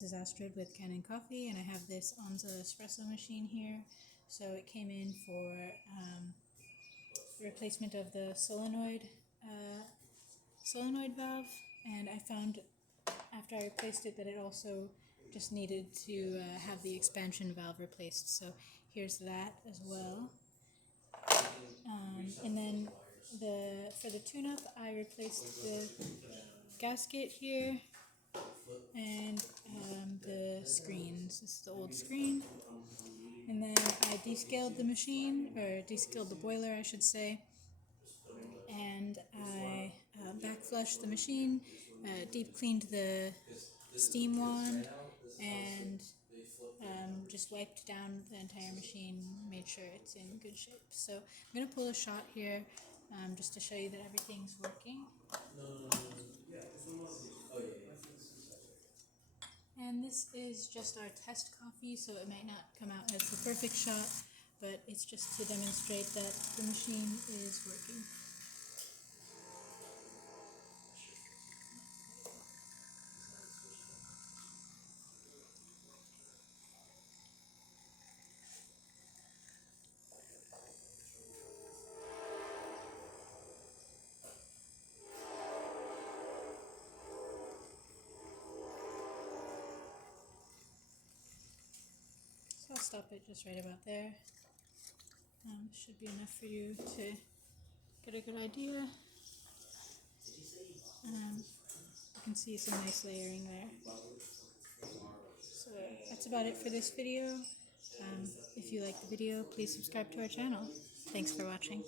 This is Astrid with Kanen Coffee, and I have this Anza Espresso machine here. So it came in for replacement of the solenoid valve, and I found after I replaced it that it also just needed to have the expansion valve replaced. So here's that as well. And then for the tune-up, I replaced the gasket here and the screens. This is the old screen. And then I descaled the machine, or descaled the boiler, I should say. And I backflushed the machine, deep cleaned the steam wand, and just wiped down the entire machine, made sure it's in good shape. So I'm going to pull a shot here just to show you that everything's working. And this is just our test coffee, so it might not come out as the perfect shot, but it's just to demonstrate that the machine is working. So I'll stop it just right about there. Should be enough for you to get a good idea. You can see some nice layering there. So that's about it for this video. If you like the video, please subscribe to our channel. Thanks for watching.